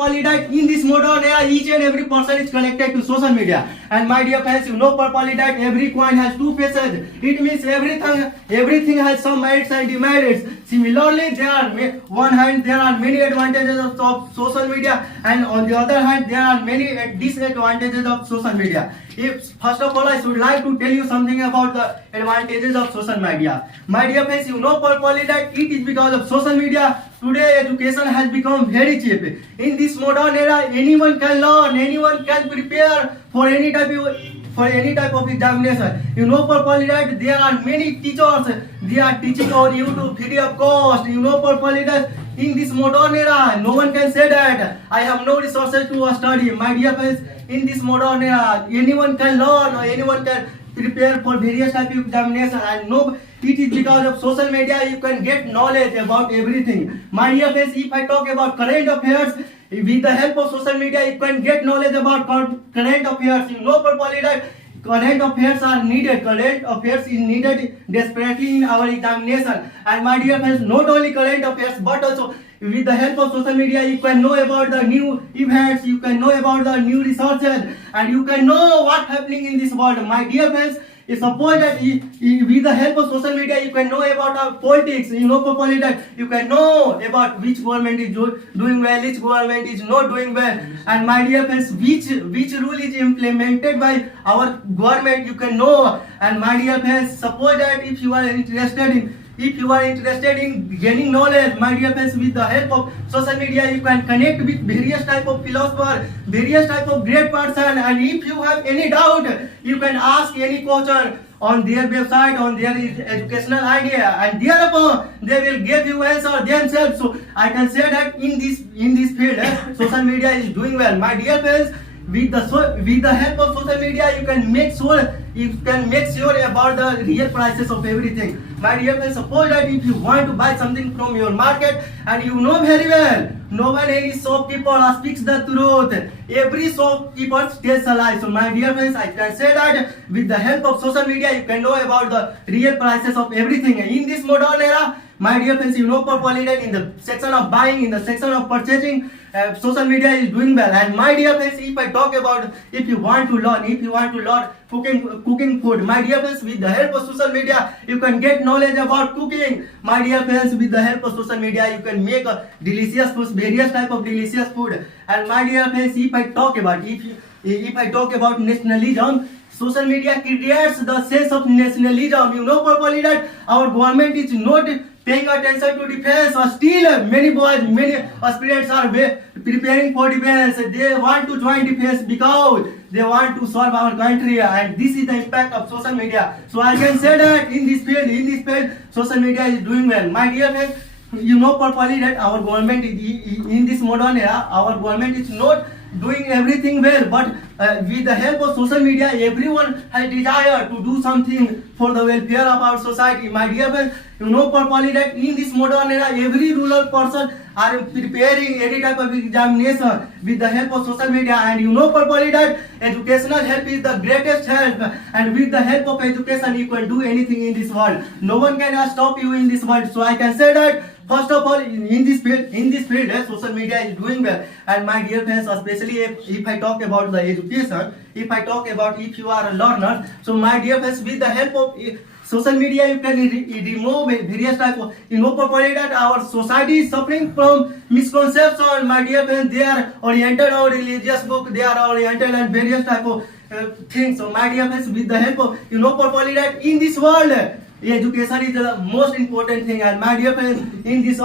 properly that in this modern era, each and every person is connected to social media. And my dear friends, you know properly that every coin has two faces. It means everything has some merits and demerits. Similarly, one hand there are many advantages of social media, and on the other hand there are many disadvantages of social media. First of all, I should like to tell you something about the advantages of social media. My dear friends, you know properly that it is because of social media today education has become very cheap. In this modern era, anyone can learn, anyone can prepare for any type of examination. You know properly that there are many teachers, they are teaching on YouTube free of cost. You know properly that in this modern era, no one can say that I have no resources to study. My dear friends, in this modern era, anyone can learn or anyone can prepare for various type of examination, and no, it is because of social media you can get knowledge about everything. My dear friends, if I talk about current affairs, with the help of social media you can get knowledge about current affairs. You know properly that current affairs are needed. Current affairs is needed desperately in our examination. And my dear friends, not only current affairs but also with the help of social media you can know about the new events, you can know about the new researches, and you can know what's happening in this world. My dear friends, suppose that with the help of social media you can know about our politics. You know properly that you can know about which government is doing well, which government is not doing well, and my dear friends, which rule is implemented by our government you can know. And my dear friends, suppose that if you are interested in gaining knowledge, my dear friends, with the help of social media you can connect with various type of philosophers, various type of great person, and if you have any doubt you can ask any question on their website, on their educational idea, and thereupon they will give you answer themselves. So I can say that in this field social media is doing well. My dear friends, with the help of social media you can make sure about the real prices of everything. My dear friends, suppose that if you want to buy something from your market and you know very well no one any shopkeeper speaks the truth, every shopkeeper tells a lie. So my dear friends, I can say that with the help of social media you can know about the real prices of everything in this modern era. My dear friends, you know properly that in the section of buying, in the section of purchasing, social media is doing well. And my dear friends, if I talk about if you want to learn cooking food, my dear friends, with the help of social media you can get knowledge about cooking. My dear friends, with the help of social media you can make a delicious food, various type of delicious food. And my dear friends, if I talk about nationalism, social media creates the sense of nationalism. You know properly that our government is not paying attention to defense, or still many aspirants are preparing for defense. They want to join defense because they want to serve our country, and this is the impact of social media. So I can say that in this field social media is doing well. My dear friends, you know properly that our government in this modern era, our government is not doing everything well, but with the help of social media everyone has desire to do something for the welfare of our society. My dear friends, you know properly that in this modern era every rural person are preparing any type of examination with the help of social media, and you know properly that educational help is the greatest help, and with the help of education you can do anything in this world. No one can stop you in this world. So I can say that first of all, in this field, social media is doing well. And my dear friends, especially if I talk about the education, if you are a learner, so my dear friends, with the help of social media you can remove various type of, you know properly that our society is suffering from misconception. My dear friends, they are oriented on religious book, they are oriented on various type of things. So my dear friends, with the help of, you know properly that in this world education is the most important thing. And my dear friends, in this